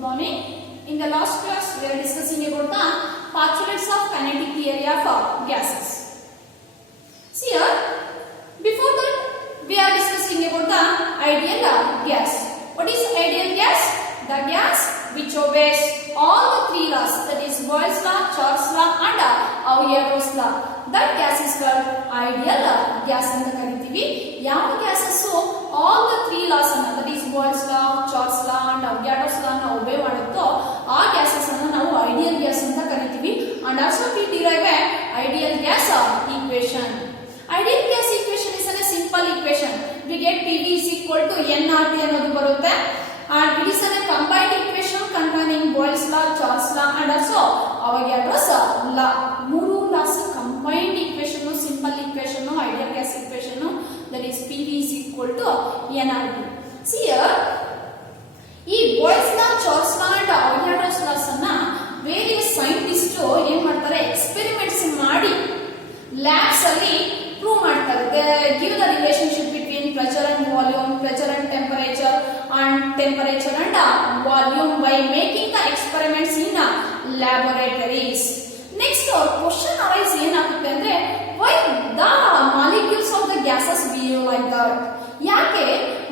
morning. In the last class, we are discussing about the postulates of kinetic theory of gases. See here, before that, we are discussing about the ideal gas. What is ideal gas? The gas which obeys all the three laws, that is Boyle's law, Charles' law, and Avogadro's law. That gas is called ideal gas ಅಂತ ಕರಿತೀವಿ. ಯಾವ gases all the three laws ಅನ್ನು, that is Boyle's law, Charles' law and Avogadro's law ಅನ್ನು obey ಮಾಡುತ್ತೋ ಆ gases ಅನ್ನು ನಾವು ideal gas ಅಂತ ಕರಿತೀವಿ. And also we derive a ideal gas equation. Ideal gas equation is a simple equation. We get PV is equal to nRT ಅನ್ನೋದು ಬರುತ್ತೆ. And it is a combined equation containing Boyle's law, Charles' law and also Avogadro's law. ಮೂರು laws combined equation, simple equation, ideal gas equation, that is PV is equal to nRT. See here, ಈ Boyle's law, Charles' law and Avogadro's laws ಅನ್ನ various scientist ಏನ್ ಮಾಡ್ತಾರೆ, experiments ಮಾಡಿ labs ಅಲ್ಲಿ prove ಮಾಡ್ತಾರೆ. Give the relationship between pressure and volume, pressure and temperature and volume by making the experiments in laboratories. Next our question arise ಏನಾಗುತ್ತೆ ಅಂದ್ರೆ, why the molecules of the gases behave like that? ಯಾಕೆ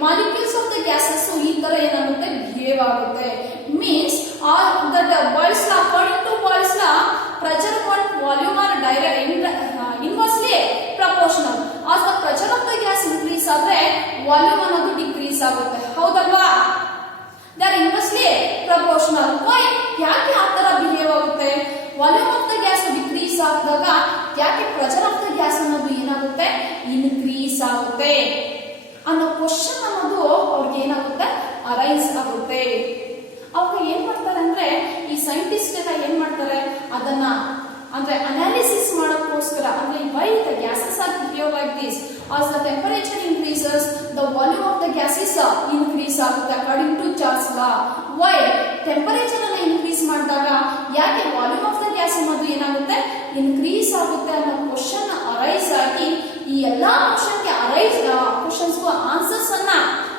molecules of the gases ಈ ತರ ಏನಾಗುತ್ತೆ behave ಆಗುತ್ತೆ? Means that Boyle's law, according to Boyle's law, pressure and volume are inversely proportional. As the pressure of the gas increase ಆದ್ರೆ volume ಅನ್ನೋದು decrease ಆಗುತ್ತೆ, ಹೌದಲ್ವಾ? They are inversely proportional. Why? ಯಾಕೆ ಆ ತರ ಬಿಹೇವ್ ಆಗುತ್ತೆ? Volume of the gas decrease ಆದಾಗ ಯಾಕೆ ಪ್ರೆಷರ್ ಆಫ್ ದ ಗ್ಯಾಸ್ ಅನ್ನೋದು ಏನಾಗುತ್ತೆ, ಇನ್ಕ್ರೀಸ್ ಆಗುತ್ತೆ ಅನ್ನೋ ಕ್ವಶನ್ ಅನ್ನೋದು ಅವ್ರಿಗೆ ಏನಾಗುತ್ತೆ, ಅರೈಸ್ ಆಗುತ್ತೆ. ಅವಾಗ ಏನ್ ಮಾಡ್ತಾರೆ ಅಂದ್ರೆ, ಈ ಸೈಂಟಿಸ್ಟ್ ಎಲ್ಲ ಏನ್ ಮಾಡ್ತಾರೆ, ಅದನ್ನ ಅಂದ್ರೆ ಅನಾಲಿಸಿಸ್ ಮಾಡೋಕ್ಕೋಸ್ಕರ, ಅಂದ್ರೆ why the gases are behave like this, as the temperature increases the volume of the gas is increase ಆಗುತ್ತೆ according to Charles' law. Why? Temperature ಅನ್ನ ಇನ್ಕ್ರೀಸ್ ಮಾಡಿದಾಗ ಯಾಕೆ ವಾಲ್ಯೂಮ್ ಆಫ್ ದ ಗ್ಯಾಸ್ ಅನ್ನೋದು ಏನಾಗುತ್ತೆ, ಇನ್ಕ್ರೀಸ್ ಆಗುತ್ತೆ ಅನ್ನೋ ಕ್ವಶನ್ ಅರೈಸ್ ಆಗಿ ಈ ಎಲ್ಲಾ ಕ್ವಶನ್ಗೆ ಕ್ವಶನ್ಸ್ ಆನ್ಸರ್ಸ್ ಅನ್ನ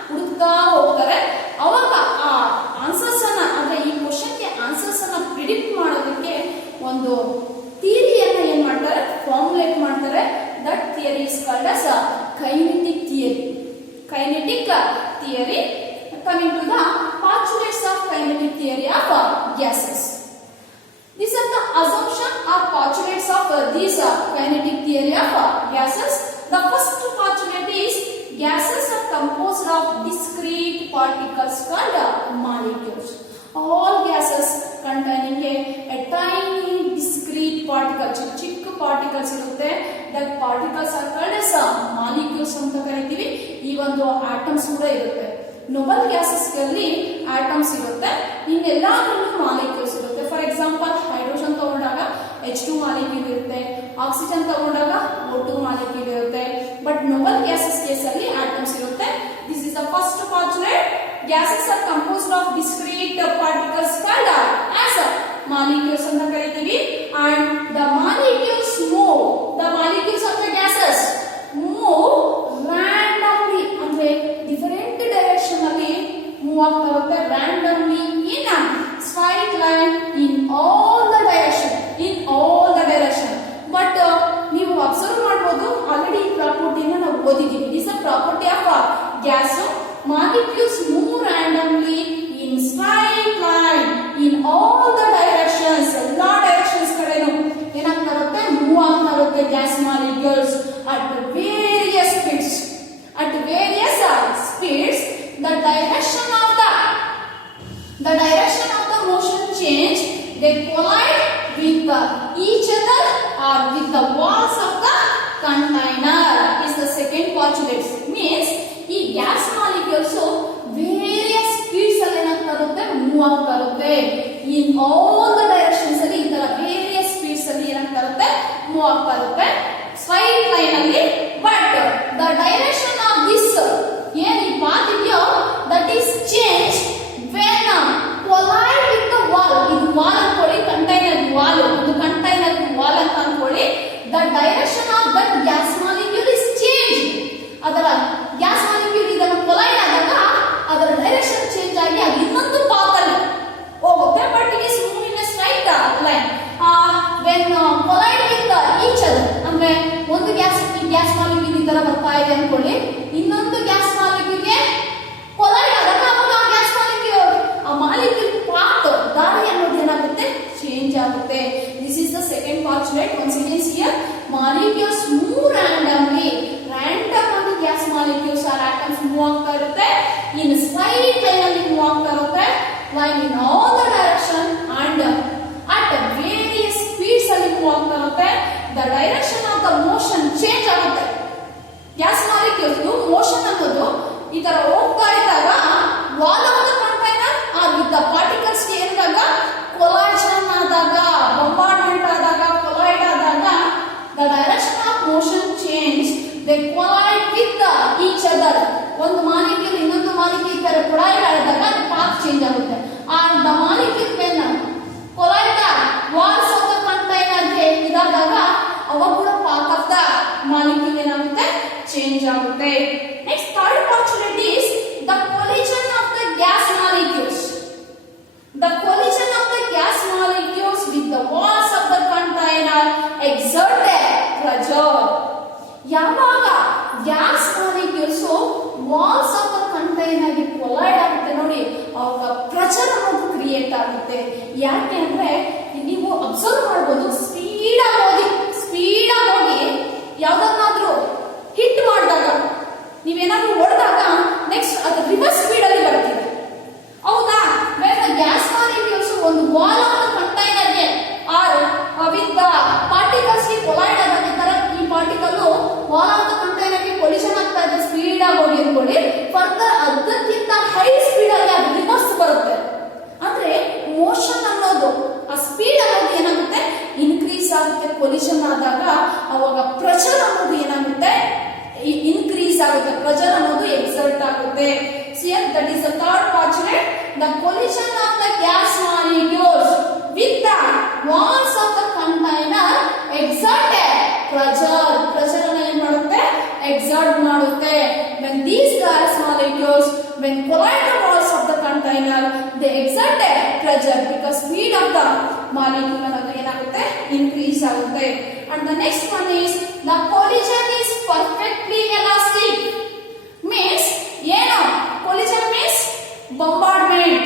ಹುಡುಕ್ತಾ ಹೋಗ್ತಾರೆ. ಅವಾಗ ಆ ಆನ್ಸರ್ಸ್ ಅನ್ನ, ಅಂದ್ರೆ ಈ ಕ್ವಶನ್ಗೆ ಆನ್ಸರ್ಸ್ ಅನ್ನ ಪ್ರಿಡಿಕ್ಟ್ ಮಾಡೋದಕ್ಕೆ ಒಂದು ಥಿಯರಿಯನ್ನ ಏನ್ ಮಾಡ್ತಾರೆ, ಫಾರ್ಮುಲೇಟ್ ಮಾಡ್ತಾರೆ. That theory is called as kinetic theory. Kinetic theory. Coming to the postulates of kinetic theory of gases. These are the assumption or postulates of these kinetic theory of gases. The first postulate is gases are composed of discrete particles called molecules. All gases containing a tiny discrete particle, ಚಿಕ್ಕ particles ಇರುತ್ತೆ. That particles are called as molecules ಅಂತ ಕರಿತೀವಿ. ಈ ಒಂದು atoms ಕೂಡ ಇರುತ್ತೆ. Nobel gases ಗಳಲ್ಲಿ atoms ಇರುತ್ತೆ, ಇನ್ನೆಲ್ಲದರಲ್ಲೂ ಮಾಲಿಕ್ಯೂಲ್ಸ್ ಇರುತ್ತೆ. ಫಾರ್ ಎಕ್ಸಾಂಪಲ್, ಹೈಡ್ರೋಜನ್ ತಗೊಂಡಾಗ H2 ಮಾಲಿಕ್ಯೂಲ್ ಇರುತ್ತೆ, ಆಕ್ಸಿಜನ್ ತಗೊಂಡಾಗ O2 ಮಾಲಿಕ್ಯೂಲ್ ಇರುತ್ತೆ. ಬಟ್ ನೋಬಲ್ ಗ್ಯಾಸಸ್ ಕೇಸಲ್ಲಿ ಆಟಮ್ಸ್ ಇರುತ್ತೆ. This is the first postulate. Gases are composed of discrete particles called as molecules ಅಂತ ಕರಿತೀವಿ. And the molecules move, the molecules of the gases move randomly, ಅಂದ್ರೆ different direction ಅಲ್ಲಿ move ಆಗ್ತಾ ಇರುತ್ತೆ. randomly in a straight line in all the direction. But ನೀವು observe ಮಾಡಬಹುದು, already ಈ ಪ್ರಾಪರ್ಟಿನ ನಾವು ಓದಿದ್ದೀವಿ. It is a property of gas. Molecules move randomly in straight line in all the directions. ಎಲ್ಲಾ ಡೈರೆಕ್ಷನ್ಸ್ ಕಡೆನೂ ಏನಾಗ್ತಾ ಇರುತ್ತೆ, ಮೂವ್ ಆಗ್ತಾ ಇರುತ್ತೆ gas molecules at various speeds. The direction of the motion change. They collide with each other or with the walls of the container. Is the second postulate. Means ಈ gas molecules various speeds ಅಲ್ಲಿ ಏನಾಗ್ತಾ ಇರುತ್ತೆ, move ಆಗ್ತಾ ಇರುತ್ತೆ. In all the directions ಅಲ್ಲಿ ಈ ತರ various speeds ಅಲ್ಲಿ ಏನಾಗ್ತಾ ಇರುತ್ತೆ, ಮೂವ್ ಆಗ್ತಾ ಇರುತ್ತೆ ಸ್ಟ್ರೈಟ್ ಲೈನ್ ಅಲ್ಲಿ. But the direction of this ಏನ್ ಈ ಪಾತ್ ಇದೆಯೋ, that is change when collide with the wall. ಇದು ವಾಲ್ ಅನ್ಕೊಳ್ಳಿ, ಕಂಟೈನರ್ ವಾಲ್, ಒಂದು ಕಂಟೈನರ್ ವಾಲ್ ಅಂತ ಅನ್ಕೊಳ್ಳಿ. The direction of that gas molecule is change. ಅದರ ಗ್ಯಾಸ್ ಮಾಲಿಕ್ಯೂಲ್ ಇದನ್ನು ಕೊಲೈಡ್ ಆದಾಗ ಅದರ ಡೈರೆಕ್ಷನ್ ಚೇಂಜ್ ಆಗಿ ಅದು ಇನ್ನೊಂದು ಪಾತ್ ಅಲ್ಲಿ ಪ್ರೆಷರ್ ಅನ್ನೋದು ಕ್ರಿಯೇಟ್ ಆಗುತ್ತೆ. ಯಾಕೆ ಅಂದ್ರೆ ನೀವು ಅಬ್ಸರ್ವ್ ಮಾಡ್ಬೋದು, ಸ್ಪೀಡ್ ಆಗಿ ಹೋಗಿ ಯಾವ್ದನ್ನಾದ್ರೂ ಹಿಟ್ ಮಾಡಿದಾಗ, ನೀವೇನಾದ್ರೂ ಹೊಡೆದಾಗ ನೆಕ್ಸ್ಟ್ ಅದು ರಿವರ್ಸ್ ಸ್ಪೀಡ್ ಅಲ್ಲಿ ಬರ್ತಿದೆ, ಹೌದಾ? ಗ್ಯಾಸ್ ಮಾಲಿಕ್ಯೂಲ್ಸ್ ಒಂದು ವಾಲ್ ಆಫ್ ದ ಕಂಟೈನರ್ಗೆ ವಿತ್ ದ ಪಾರ್ಟಿಕಲ್ಸ್ ಗೆ ಕೊಲೈಡ್ ಆದಾಗ, ಈ ತರ ಈ ಪಾರ್ಟಿಕಲ್ ವಾಲ್ ಆಫ್ ದ ಕಂಟೈನರ್ಗೆ ಕೊಲಿಷನ್ ಆಗ್ತಾ ಇದೆ ಸ್ಪೀಡ್ ಆಗಿ ಹೋಗಿ ಅನ್ಕೊಳ್ಳಿ, ಫರ್ದರ್ ಅದಕ್ಕಿಂತ ಹೈ ಸ್ಪೀಡ್ ಆಗಿ ಅದು ರಿವರ್ಸ್ ಬರುತ್ತೆ. ಅಂದ್ರೆ ಮೋಷನ್ ಅನ್ನೋದು, ಆ ಸ್ಪೀಡ್ ಅನ್ನೋದು ಏನಾಗುತ್ತೆ, ಇನ್ಕ್ರೀಸ್ ಆಗುತ್ತೆ. ಕೊಲಿಷನ್ ಆದಾಗ ಅವಾಗ ಪ್ರೆಷರ್ ಅನ್ನೋದು ಏನಾಗುತ್ತೆ, ಇನ್ಕ್ರೀಸ್ ಆಗುತ್ತೆ, ಪ್ರೆಷರ್ ಅನ್ನೋದು ಎಕ್ಸರ್ಟ್ ಆಗುತ್ತೆ. See, that is the third postulate. The collision of the gas molecules with the walls of the container exert pressure. Pressure ಅನ್ನು ಏನು ಮಾಡುತ್ತೆ, exert ಮಾಡುತ್ತೆ. When these gas molecules collide the walls of the container, they exert pressure because speed of the molecule ಅನ್ನೋದು ಏನಾಗುತ್ತೆ, increase ಆಗುತ್ತೆ. And the next one is the collision is perfectly elastic. Means ಏನು, collision means bombardment,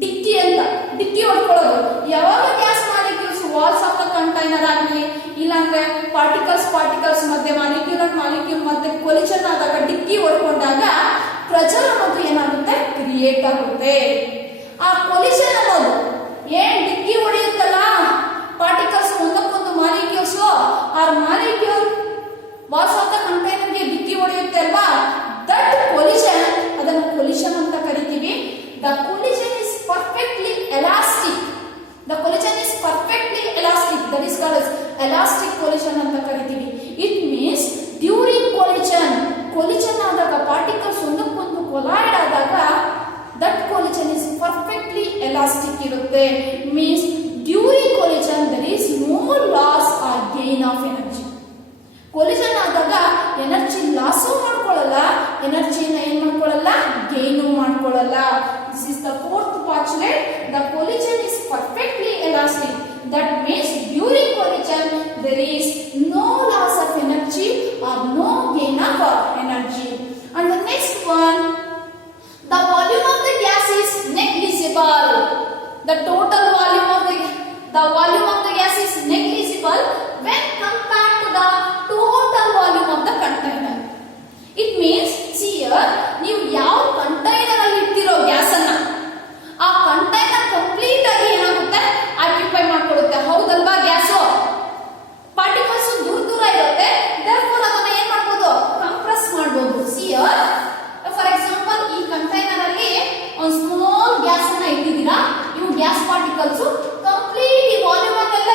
ಡಿಕ್ಕಿ ಅಂತ, ಡಿಕ್ಕಿ ಹೊಡ್ಕೊಳ್ಳೋದು. ಯಾವಾಗ gas molecules walls of the container ಆಗಲಿ, ಇಲ್ಲಾಂದ್ರೆ ಪಾರ್ಟಿಕಲ್ಸ್ ಮಧ್ಯೆ ಮಾಲಿಕ್ಯೂಲ್ ಮಧ್ಯೆ ಕೊಲಿಷನ್ ಆದಾಗ, ಡಿಕ್ಕಿ ಹೊಡ್ಕೊಂಡಾಗ ಪ್ರೆಷರ್ ಅನ್ನೋದು ಏನಾಗುತ್ತೆ, ಕ್ರಿಯೇಟ್ ಆಗುತ್ತೆ. ಆ ಕೊಲಿಷನ್ ಅನ್ನೋದು ಏನ್ ಡಿಕ್ಕಿ ಹೊಡೆಯುತ್ತಲ್ಲ ಪಾರ್ಟಿಕಲ್ಸ್ ಒಂದಕ್ಕೊಂದು ಮಾಲಿಕ್ಯೂಲ್ಸ್, ಆ ಮಾಲಿಕ್ಯೂಲ್ ವಾಲ್ಸ್ ಆಫ್ ದ ಕಂಟೈನರ್ಗೆ ಡಿಕ್ಕಿ ಹೊಡೆಯುತ್ತೆ ಅಲ್ವಾ, ದಟ್ ಕೊಲಿಷನ್, ಅದನ್ನು ಕೊಲಿಷನ್ ಅಂತ ಕರಿತೀವಿ. The collision is perfectly elastic. The collision is perfectly elastic, that is called as elastic collision ಅಂತ ಕರಿತೀವಿ. ಇಟ್ ಮೀನ್ಸ್ ಡ್ಯೂರಿಂಗ್ ಕೊಲಿಷನ್ ಆದಾಗ ಪಾರ್ಟಿಕಲ್ಸ್ ಒಂದಕ್ಕೊಂದು ಕೊಲೈಡ್ ಆದಾಗ that collision is perfectly elastic ಇರುತ್ತೆ. Means during collision there is no loss or gain of energy. Collision ಆದಾಗ energy loss ಮಾಡ್ಕೊಳ್ಳಲ್ಲ, ಎನರ್ಜಿನ ಏನ್ ಮಾಡ್ಕೊಳ್ಳಲ್ಲ, ಗೇನು ಮಾಡ್ಕೊಳ್ಳಲ್ಲ. This is the fourth postulate. The collision is perfectly elastic. That means during collision there is no loss of energy or no gain of energy. And the next one, the volume of the gas is negligible. The total volume of the gas is negligible when compared to the total volume of the container. It means, see here, ನೀವು ಯಾವ container ಅಲ್ಲಿ ಇಟ್ಟಿರೋ gas ಅನ್ನ, ಆ container complete ಆಗಿ ಏನಾಗುತ್ತೆ, occupy ಮಾಡ್ಕೊಳ್ಳುತ್ತೆ, ಹೌದಲ್ವಾ? Gas particles ದೂರ ಇರುತ್ತೆ, therefore ಅದನ್ನ ಏನ್ ಮಾಡ್ಬೋದು, ಕಂಪ್ರೆಸ್ ಮಾಡ್ಬೋದು. See here, ಫಾರ್ ಎಕ್ಸಾಂಪಲ್ ಈ ಕಂಟೈನರ್ ಅಲ್ಲಿ ಒಂದು ಸ್ಮಾಲ್ ಗ್ಯಾಸ್ ಅನ್ನ ಇಟ್ಟಿದ್ದೀರಾ, ಇವು ಗ್ಯಾಸ್ ಪಾರ್ಟಿಕಲ್ಸ್ ಕಂಪ್ಲೀಟ್ ಈ ವಾಲ್ಯೂಮ್ ಅನ್ನೆಲ್ಲ,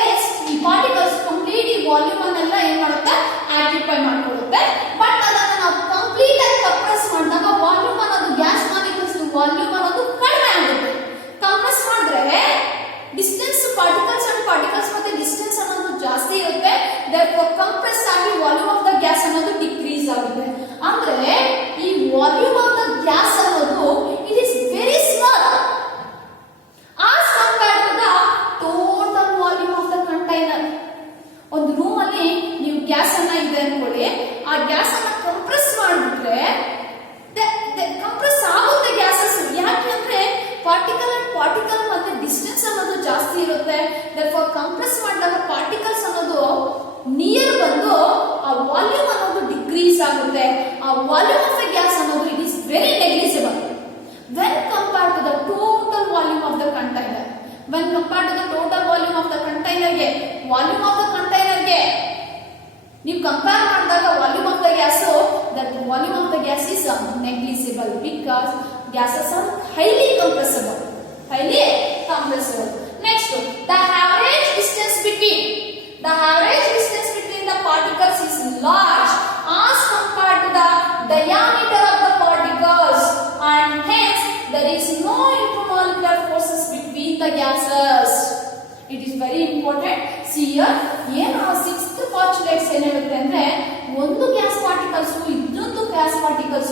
ಈ ಪಾರ್ಟಿಕಲ್ಸ್ ಕಂಪ್ಲೀಟ್ ಈ ವಾಲ್ಯೂಮ್ ಅನ್ನೆಲ್ಲ ಏನ್ ಮಾಡುತ್ತೆ, ಆಕ್ಯುಪೈ ಮಾಡ್ಕೊಳ್ಳುತ್ತೆ. ಬಟ್ ಅದನ್ನ ನಾವು ಕಂಪ್ಲೀಟ್ ಆಗಿ ಕಂಪ್ರೆಸ್ ಮಾಡಿದಾಗ ವಾಲ್ಯೂಮ್ ಅನ್ನೋದು, ಗ್ಯಾಸ್ ಮಾಲಿಕ್ಯೂಲ್ಸ್ ವಾಲ್ಯೂಮ್ ಅನ್ನೋದು ಕಡಿಮೆ ಆಗುತ್ತೆ. ಕಂಪ್ರೆಸ್ ಮಾಡಿದ್ರೆ ಡಿಸ್ಟೆನ್ಸ್ ಪಾರ್ಟಿಕಲ್ಸ್ ಮತ್ತೆ ಡಿಸ್ಟೆನ್ಸ್ ಅನ್ನೋದು ಜಾಸ್ತಿ ಇರುತ್ತೆ, therefore ಕಂಪ್ರೆಸ್ ಆಗಿ ವಾಲ್ಯೂಮ್ ಆಫ್ ದ ಗ್ಯಾಸ್ ಅನ್ನೋದು ಡಿಕ್ರೀಸ್ ಆಗುತ್ತೆ. ಅಂದ್ರೆ ಈ ವಾಲ್ಯೂಮ್ ಆಫ್ ದ ಗ್ಯಾಸ್ ಅನ್ನೋದು it is very small as compared to the total volume of the container. ಒಂದು ರೂಮ್ ಅಲ್ಲಿ ನೀವು ಗ್ಯಾಸ್ ಅನ್ನ ಇದೆ ಅನ್ಕೊಳ್ಳಿ, ಆ ಗ್ಯಾಸ್ ಅನ್ನ ಕಂಪ್ರೆಸ್ ಮಾಡಿಬಿಟ್ರೆ ಕಂಪ್ರೆಸ್ ಆಗುತ್ತೆ ಗ್ಯಾಸಸ್. ಯಾಕೆಂದ್ರೆ ಪಾರ್ಟಿಕಲ್ ಮತ್ತೆ ಡಿಸ್ಟೆನ್ಸ್ ಅನ್ನೋದು ಜಾಸ್ತಿ ಇರುತ್ತೆ, therefore ಕಂಪ್ರೆಸ್ ಮಾಡಿದಾಗ ಪಾರ್ಟಿಕಲ್ಸ್ ಅನ್ನೋದು ನಿಯರ್ ಬಂದು ಆ ವಾಲ್ಯೂಮ್ ಅನ್ನೋದು ಡಿಕ್ರೀಸ್ ಆಗುತ್ತೆ. ಆ ವಾಲ್ಯೂಮ್ ಆಫ್ ದ ಗ್ಯಾಸ್ ಅನ್ನೋದು it is very negligible when compared to the total volume of the container. When compared to the total volume of the container ಗೆ, volume of the container ಗೆ ನೀವು compare ಮಾಡಿದಾಗ volume of the gas, that volume of the gas is negligible because gases are highly compressible. Next, the average distance between the particles is large as compared to the diameter of the particles, and hence there is no intermolecular forces between the gases. It is very important. See here, ಏನು sixth postulates ಏನು ಹೇಳುತ್ತೆ ಅಂದ್ರೆ, ಒಂದು gas particles ಇನ್ನೊಂದು gas particles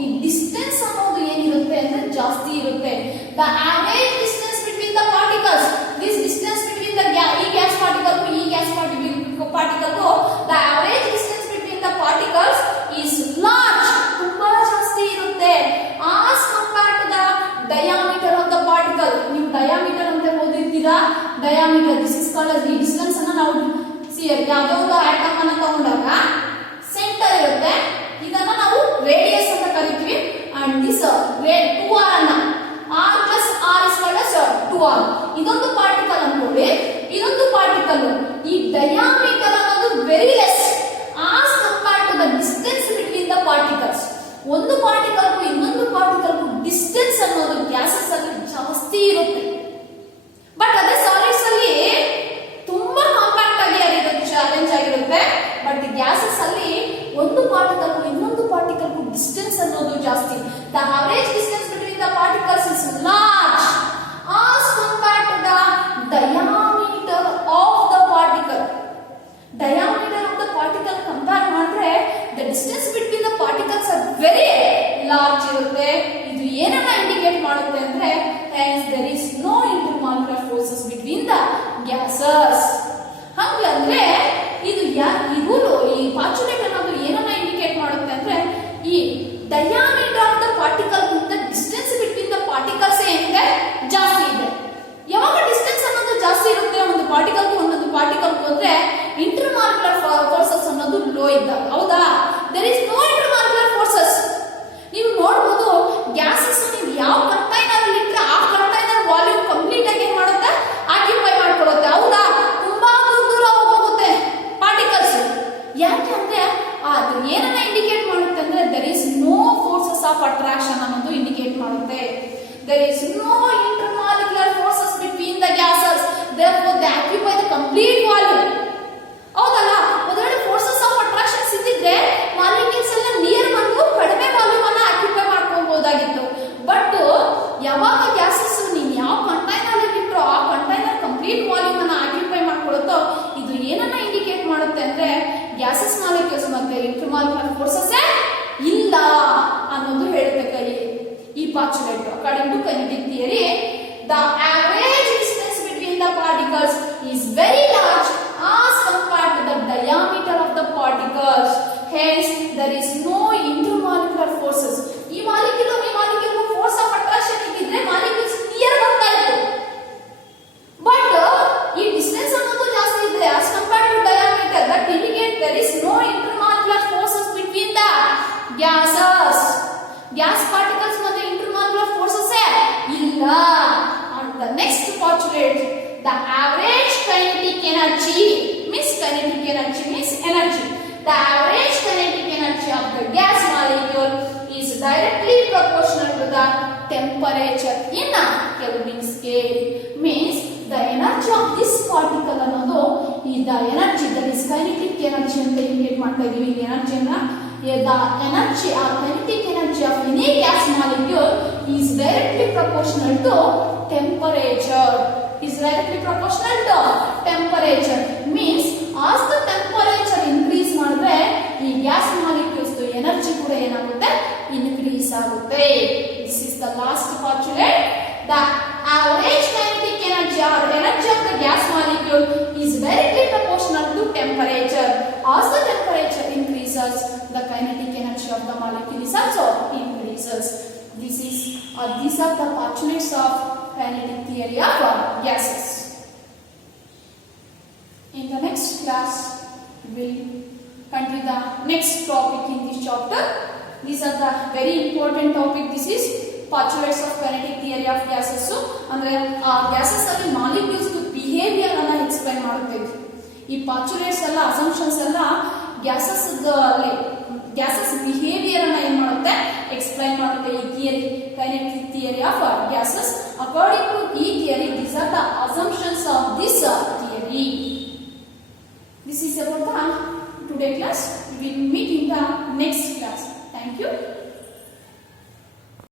ಈ distance ಅನ್ನೋದು ಏನಿರುತ್ತೆ ಅಂದ್ರೆ ಜಾಸ್ತಿ ಇರುತ್ತೆ. The average distance between the particles, this distance between the ಈ gas particle the average distance between the particles is large, ತುಂಬಾ ಜಾಸ್ತಿ ಇರುತ್ತೆ as compared to the diameter the diameter. This is called as the distance ಅನ್ನು ನಾವು ಯಾವುದೋ ಒಂದು atom ಅನ್ನು ತಗೊಂಡಾಗ ಸೆಂಟರ್ ಇರುತ್ತೆ, ಇದನ್ನ ನಾವು ರೇಡಿಯಸ್ ಅಂತ ಕರಿತೀವಿ. ಅಂಡ್ ದಿಸ್ 2r ಅನ್ನ r plus r is called as 2r. ಇದೊಂದು ಪಾರ್ಟಿಕಲ್ ಅನ್ಕೊಳ್ಳಿ, ಇದೊಂದು ಪಾರ್ಟಿಕಲ್. ಈ ಡಯಾಮೀಟರ್ ಅನ್ನೋದು very less as compared to the distance between the particles. ಒಂದು ಪಾರ್ಟಿಕಲ್ ಇನ್ನೊಂದು ಪಾರ್ಟಿಕಲ್ ಡಿಸ್ಟೆನ್ಸ್ ಅನ್ನೋದು ಗ್ಯಾಸಸ್ ಅಲ್ಲಿ ಜಾಸ್ತಿ ಇರುತ್ತೆ. ಬಟ್ ಅದೇ ಸಾಲಿಡ್ಸ್ ಅಲ್ಲಿ ತುಂಬಾ ಕಾಂಪ್ಯಾಕ್ಟ್ ಆಗಿ ಆಗಿರೋದು ಚಾಲೆಂಜ್ ಆಗಿರುತ್ತೆ. ಬಟ್ ಗ್ಯಾಸಸ್ ಅಲ್ಲಿ ಒಂದು ಪಾರ್ಟಿಕಲ್ ಇನ್ನೊಂದು ಪಾರ್ಟಿಕಲ್ ಡಿಸ್ಟೆನ್ಸ್ ಅನ್ನೋದು ಜಾಸ್ತಿ. The average distance between the particles is large as compared to the diameter of the particle. Diameter of the particle compare ಮಾಡಿದ್ರೆ the distance between the particles are very large ಇರುತ್ತೆ. ಇದು ಏನನ್ನ indicate ಮಾಡುತ್ತೆ ಅಂದ್ರೆ hence there is no intermolecular forces between the gases. ಹಾಗಂದ್ರೆ ಇದು ಈ ಪಾರ್ಚುಲೇಟ್ ಅನ್ನೋದು ಏನನ್ನ ಇಂಡಿಕೇಟ್ ಮಾಡುತ್ತೆ ಅಂದ್ರೆ ಈ ಡಯಾಮೀಟರ್ ಆಫ್ ದ ಪಾರ್ಟಿಕಲ್ ಗಿಂತ ಡಿಸ್ಟೆನ್ಸ್ ಬಿಟ್ವೀನ್ ದ ಪಾರ್ಟಿಕಲ್ಸ್ ಏನಿದೆ ಜಾಸ್ತಿ ಇದೆ. ಯಾವಾಗ ಡಿಸ್ಟೆನ್ಸ್ ಅನ್ನೋದು ಜಾಸ್ತಿ ಇರುತ್ತೆ ಒಂದು ಪಾರ್ಟಿಕಲ್ಗೂ ಒಂದೊಂದು ಪಾರ್ಟಿಕಲ್ಗೂ ಅಂದ್ರೆ ಇಂಟರ್ಮಾಲಿಕ್ಯುಲರ್ ಫೋರ್ಸಸ್ ಅನ್ನೋದು ಲೋ ಇದ್ದಾಗ, ಹೌದಾ? There is no intermolecular forces. ನೀವು ನೋಡಬಹುದು ಗ್ಯಾಸಸ್ ನೀವು ಯಾವ ಕಂಟೈನರ್ ಅಲ್ಲಿ ಇಟ್ಟರೆ ಆ ಕಂಟೈನರ್ ವಾಲ್ಯೂಮ್ ಕಂಪ್ಲೀಟ್ ಆಗಿ ಏನ್ ಮಾಡುತ್ತೆ, ಆಕ್ಯುಪೈ ಮಾಡ್ಕೊಳ್ಳುತ್ತೆ, ಹೌದಾ? ತುಂಬಾ ದೂರ ಹೋಗುತ್ತೆ ಪಾರ್ಟಿಕಲ್ಸ್. ಯಾಕೆ ಅಂದ್ರೆ ಅದು ಏನನ್ನ ಇಂಡಿಕೇಟ್ ಮಾಡುತ್ತೆ ಅಂದ್ರೆ there is no forces of attraction ಅನ್ನೋದು ಇಂಡಿಕೇಟ್ ಮಾಡುತ್ತೆ. There is no intermolecular forces between the gases, therefore they occupy the complete volume. ಹೌದಲ್ಲ? ಒಂದೆರಡು ಫೋರ್ಸಸ್ ಆಫ್ ಅಟ್ರಾಕ್ಷನ್ಸ್ ಇದ್ದಿದ್ರೆ ಮಾಲಿಕ್ಯೂಲ್ಸ್ ಎಲ್ಲ ನಿಯರ್ ಬಂದು ಕಡಿಮೆ ವಾಲ್ಯೂಮ್ ಅನ್ನ ಆಕ್ಯುಪೈ ಮಾಡ್ಕೊಬಹುದಾಗಿತ್ತು. ಬಟ್ ಯಾವಾಗ ಗ್ಯಾಸಸ್ ನೀವು ಯಾವ ಕಂಟೈನರ್ ಅಲ್ಲಿ ಇಟ್ಟರೋ ಆ ಕಂಟೈನರ್ ಕಂಪ್ಲೀಟ್ ವಾಲ್ಯೂಮ್ ಅನ್ನ ಆಕ್ಯುಪೈ ಮಾಡ್ಕೊಳ್ಳುತ್ತೋ ಇದು ಏನನ್ನ ಇಂಡಿಕೇಟ್ ಮಾಡುತ್ತೆ ಅಂದ್ರೆ ಗ್ಯಾಸಸ್ ಮಾಲಿಕ್ಯೂಲ್ಸ್ ಮತ್ತೆ ಇಂಟರ್ಮಾಲಿಕ್ಯುಲರ್ ಫೋರ್ಸಸ್ ಇಲ್ಲ ಅನ್ನೋದು ಹೇಳುತ್ತೆ ಈ postulate. According to kinetic theory the average distance between the particles is very large as compared to the diameter of the particles. Hence there is no intermolecular forces. ಈ molecule force of attraction ಇದ್ದಿದ್ರೆ molecules near ಬರ್ತಾ ಇತ್ತು. But ಈ distance ಅನ್ನೋದು ಜಾಸ್ತಿ ಇದೆ as compared to diameter, that indicate there is no intermolecular forces between the gases. Gas particles ಮತ್ತೆ intermolecular forces ಇಲ್ಲ. And the next postulate, the average kinetic energy means energy. The average kinetic energy of the gas molecule is directly proportional to the temperature in a Kelvin scale. Means the energy of this particle ಅನ್ನೋದು is the energy, that is kinetic energy ಅಂತ indicate ಮಾಡ್ತಾ ಇದೀವಿ. ಈ ಎನರ್ಜಿನ the energy or kinetic energy of any gas molecule is directly proportional to temperature. Is directly proportional to temperature. Means as the temperature increase ಮಾಡಿದ್ರೆ ಈ gas molecules energy ಕೂಡ ಏನಾಗುತ್ತೆ, increase ಆಗುತ್ತೆ. This is the last postulate. The average kinetic energy or energy of the gas molecule is directly proportional to temperature. As the temperature increases, the kinetic energy of the molecule is also increases. These are the postulates of kinetic theory of gases. In the next class, we will continue the next topic in this chapter. These are the very important topic. This is postulates of kinetic theory of gases. So, ಅಂದ್ರೆ ಆ gases ಅಲ್ಲಿ molecules behaviour ಅನ್ನ explain ಮಾಡುತ್ತೆ. ಈ postulates ಎಲ್ಲ assumptions ಎಲ್ಲ gases behaviour ಅನ್ನ ಏನ್ ಮಾಡುತ್ತೆ, ಎಕ್ಸ್ಪ್ಲೈನ್ ಮಾಡುತ್ತೆ. ಈ theory kinetic theory of gases. According to ಈ theory, these are the assumptions of this theory. This is about the today class. We will meet in the next class. Thank you.